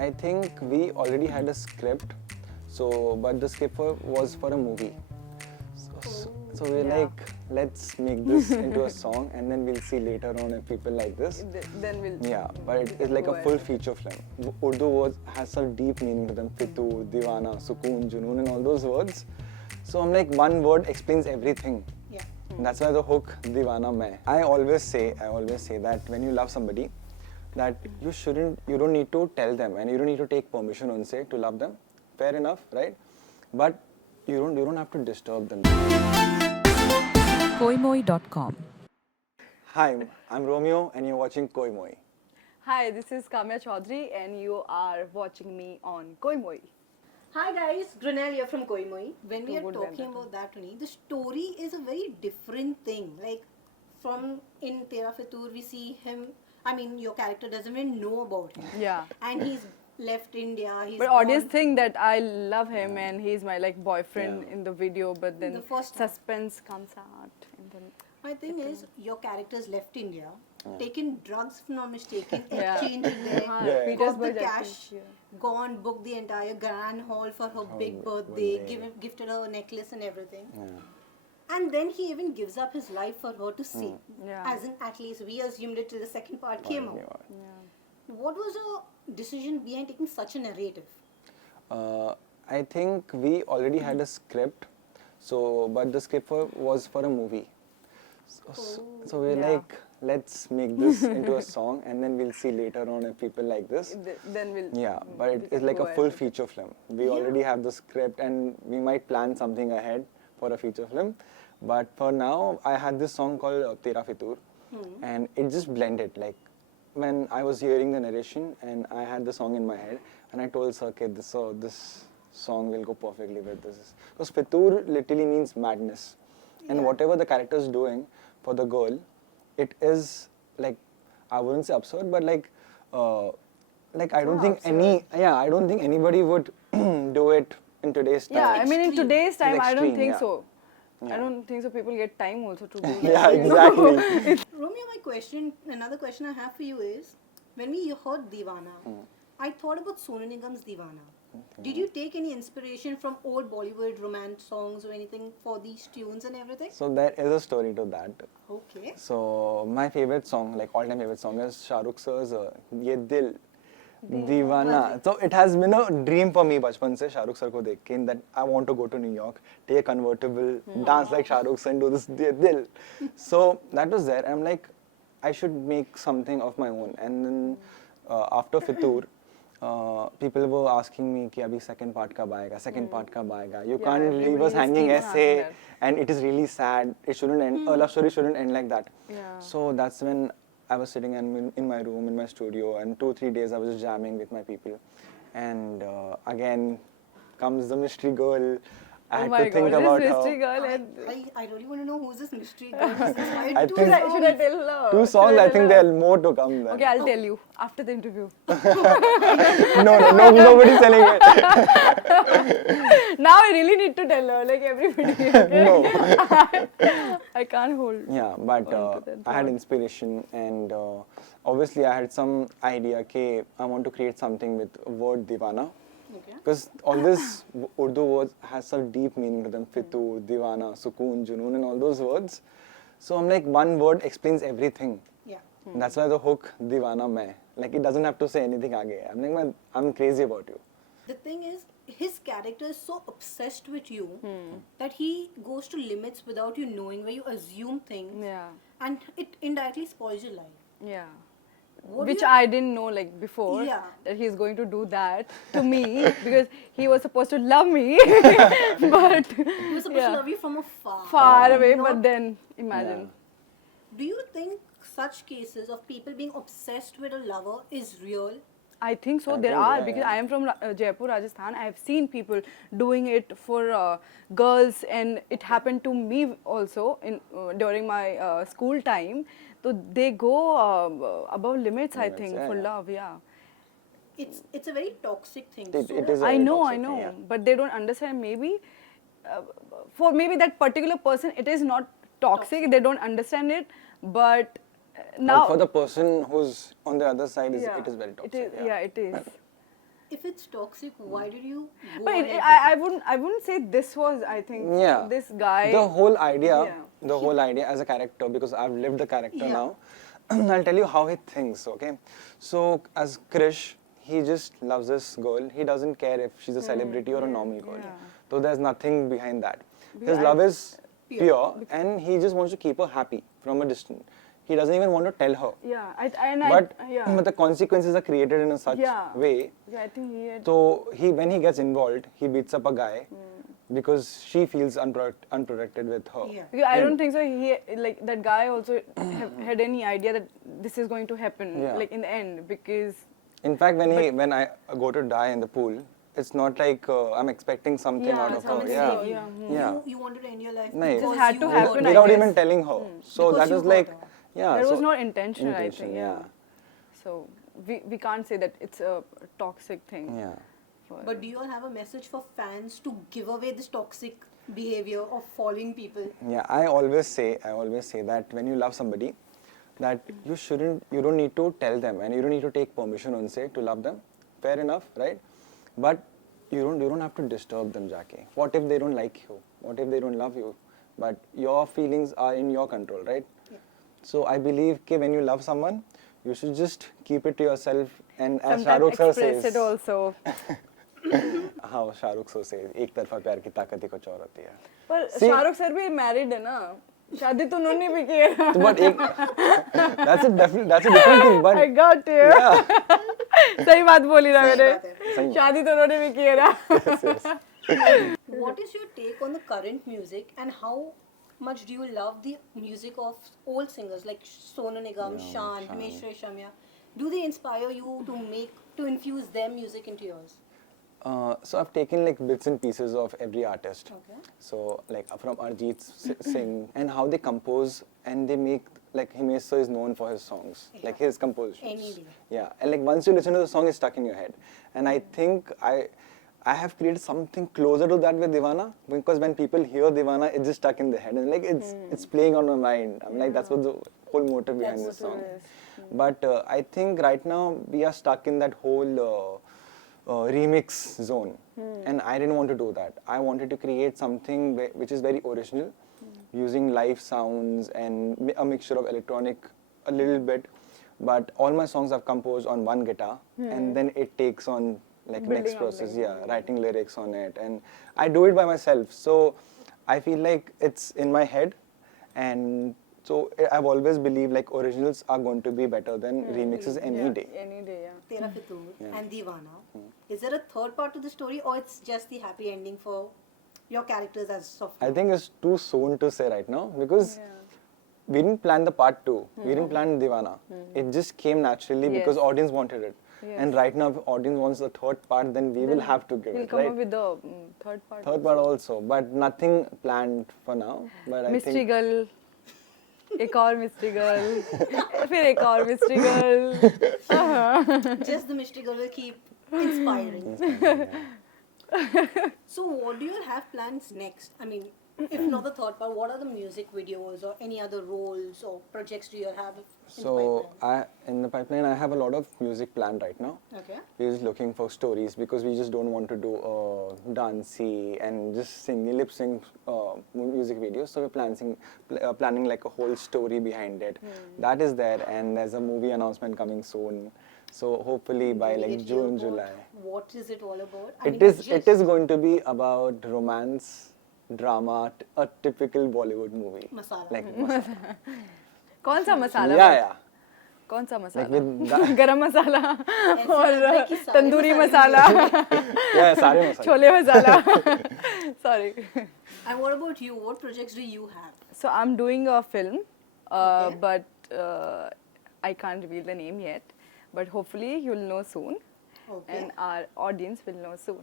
I think we already had a script, but the script was for a movie. So we're like, let's make this into a song, and then we'll see later on if people like this. Then we'll. Yeah, but it's like a full feature film. Urdu words has some deep meaning to them. Fitur, Deewana, Sukoon, Junoon, and all those words. So I'm like, one word explains everything. Yeah. And that's why the hook, Deewana Main. I always say that when you love somebody, that you don't need to tell them, and you don't need to take permission unse to love them. Fair enough, right? But you don't have to disturb them. koimoi.com. Hi, I'm Rromeo, and you're watching Koi Moi. Hi, this is Kamya Chaudhary, and you are watching me on Koi Moi. Hi guys, Grunel here from Koimoi. When we are good talking vendor. about that, Rani, the story is a very different thing. Like from in Tera Fitur, we see him. I mean, your character doesn't even know about him. Yeah. And he's left India. He's But audience gone- think that I love him and he's my like boyfriend Yeah. in the video, but then The first one. suspense comes out. And then My thing is, your character's left India, taken drugs if not mistaken, Yeah. exchanged there, Yeah. got the Petersburg, I cash, think, yeah. gone, booked the entire grand hall for her big birthday, gifted her a necklace and everything. Yeah. And then he even gives up his life for her to see. Yeah. As in, at least we assumed it till the second part came out. yeah. What was your decision behind taking such a narrative? I think we already had a script, but the script was for a movie. So we're Yeah. like, let's make this into a song, and then we'll see later on if people like this. Then we'll. Yeah, but we it's can like go a full ahead. feature film. We already have the script, and we might plan something ahead for a feature film. But for now, I had this song called Tera Fitur, and it just blended. Like when I was hearing the narration, and I had the song in my head, and I told Sir, okay, this song will go perfectly with this. Because Fitur literally means madness, and whatever the character is doing for the girl, it is like, I wouldn't say absurd, but like I don't think I don't think anybody would do it in today's time. Yeah, I mean in Extreme. today's time, It's I don't extreme, think yeah. so. Yeah. I don't think so. People get time also to do that. Yeah, exactly. Romeo, another question I have for you is, when we heard Deewana, I thought about Sonu Nigam's Deewana. Did you take any inspiration from old Bollywood romance songs or anything for these tunes and everything? So there is a story to that. Okay. So my favorite song, like all-time favorite song, is Shah Rukh sir's Ye Dil Deewana. So it has been a dream for me bachpan se Shah Rukh sir ko dekh ke, that I want to go to New York, take a convertible, dance like Shah Rukh sir and do this Ye Dil. So that was there. I'm like, I should make something of my own. And then after Fitur, people were asking me कि अभी second part कब आएगा, second part कब आएगा. You can't leave everybody us is hanging keep essay, asking that. and it is really sad. It shouldn't end. A love story shouldn't end like that. Yeah. So that's when I was sitting in my room, in my studio, and 2-3 days I was just jamming with my people. And again comes the mystery girl. I had to think about this her. mystery girl and I really want to know who's this mystery girl. This is why I two think- songs. should I tell her? 2 songs, Should I think tell her? there are more to come then. Okay, I'll tell you after the interview. No, nobody's telling it. Now I really need to tell her, like everybody. Okay? No. I can't hold. Yeah, but on to that I had thought. inspiration, and obviously I had some idea that I want to create something with word Deewana. Okay. Because all this Urdu words has some deep meaning to them. Fitur, Deewana, Sukoon, Junoon, and all those words. So I'm like, one word explains everything. Yeah. And that's why the hook, Deewana Main. Like, it doesn't have to say anything aage. I'm like, man, I'm crazy about you. The thing is, his character is so obsessed with you that he goes to limits without you knowing, where you assume things, Yeah. and it indirectly spoils your life. Yeah. What do Which you- I didn't know like before Yeah. that he's going to do that to me because he was supposed to love me, but He was supposed to love you from afar. far away. Not- But then imagine. Do you think such cases of people being obsessed with a lover is real? I think so. I There think, are yeah, because yeah. I am from Jaipur, Rajasthan. I have seen people doing it for girls, and it happened to me also in during my school time. So they go above limits, I Limits, think, yeah, for yeah. love. Yeah. It's a very toxic thing. It is a I very know, toxic thing, yeah. but they don't understand. Maybe for maybe that particular person, it is not toxic. They don't understand it, but now But for the person who's on the other side, yeah, it is very toxic. It is, yeah. It is. if it's toxic, why did you go But ahead with I wouldn't say this was, I think, Yeah. this guy. The whole idea, Yeah. the whole idea as a character, because I've lived the character Yeah. now, I'll tell you how he thinks, okay? So, as Krish, he just loves this girl. He doesn't care if she's a celebrity or a normal girl. Yeah. So, there's nothing behind that. Because His love is Pure. pure, and he just wants to keep her happy from a distance. He doesn't even want to tell her. Yeah, But the consequences are created in a such Yeah. way. Yeah, I think he had. So when he gets involved, he beats up a guy because she feels unprotected with her. Yeah. Because I And- don't think so. He like that guy also had any idea that this is going to happen. Yeah. Like in the end, because In fact, when I go to die in the pool, it's not like I'm expecting something Yeah, out of Come her. and Yeah. save you. Yeah. Yeah. You wanted to end your life Nahin. because Just had you to were happen, I Without guess. even telling her. So Because that you was hurt like, her. yeah. that so was not intentional. I intention, think. yeah. So we can't say that it's a toxic thing. Yeah. But do you all have a message for fans to give away this toxic behavior of following people? Yeah, I always say that when you love somebody, that you don't need to tell them and you don't need to take permission on say to love them. Fair enough, right? But you don't have to disturb them, Jake. What if they don't like you? What if they don't love you? But your feelings are in your control, right? Yeah. So I believe that when you love someone, you should just keep it to yourself. And as Shah Sometimes Rukh sir express says, it also. हाँ Shah Rukh sir says, एक तरफा प्यार की ताकत ही कुछ और होती है. पर See- शाहरुख सर भी married है ना. शादी तो उन्होंने भी की है. So, but that's a different thing. But I got you. yeah, सही बात बोली ना सही मैंने. बात है. सही बात. शादी तो उन्होंने भी की है ना. yes, yes. What is your take on the current music and how much do you love the music of old singers like Sonu Nigam, Yeah, Shah, Shah. Himesh Reshamya? Do they inspire you to infuse their music into yours? So I've taken like bits and pieces of every artist. Okay. So like from Arjit Singh and how they compose and they make like Himesh sir is known for his songs, Yeah. like his compositions. Any day. Yeah, and like once you listen to the song, it's stuck in your head. And I think I have created something closer to that with Deewana because when people hear Deewana, it's just stuck in their head and like it's playing on my mind. I'm like that's what the whole motive behind That's this what song. it is. But I think right now we are stuck in that whole remix zone, and I didn't want to do that. I wanted to create something which is very original, using live sounds and a mixture of electronic a little bit. But all my songs I've composed on one guitar, and then it takes on like Building next on process, building. yeah, writing lyrics on it, and I do it by myself. So I feel like it's in my head, and so I've always believed like originals are going to be better than remixes any Yeah, day. Any day, yeah. Tera Fitur Yeah. and Deewana. Is there a third part to the story or it's just the happy ending for your characters as of I now? think it's too soon to say right now because Yeah. we didn't plan the part 2. We didn't plan Deewana. It just came naturally because Yes. audience wanted it. Yes. And right now, if audience wants the third part, then we will have to give We'll it, come right? up with the third part. Third part also, but nothing planned for now. But I Mystery think girl. एक और mystery girl. फिर एक और mystery girl. Just the mystery girl will keep inspiring. So what do you have plans next? I mean, if not the third part, what are the music videos or any other roles or projects do you have in so. the pipeline? In the pipeline, I have a lot of music planned right now. Okay. We're just looking for stories because we just don't want to do dancey and just sing, lip sync music videos. So we're planning like a whole story behind it. That is there, and there's a movie announcement coming soon. So hopefully by Can we like get here June, about July. What is it all about? It is going to be about romance, drama, a typical Bollywood movie. Masala. Like masala. कौन सा मसाला? Yeah, yeah. कौन सा Like masala? with that. गरम मसाला ऐसे और लग रहा है कि सारे तंदूरी मसाले मसाला, Yeah, sare masala. Chole masala. Sorry. And what about you? What projects do you have? So I'm doing a film, Okay. but I can't reveal the name yet. But hopefully you'll know soon, Okay. and our audience will know soon.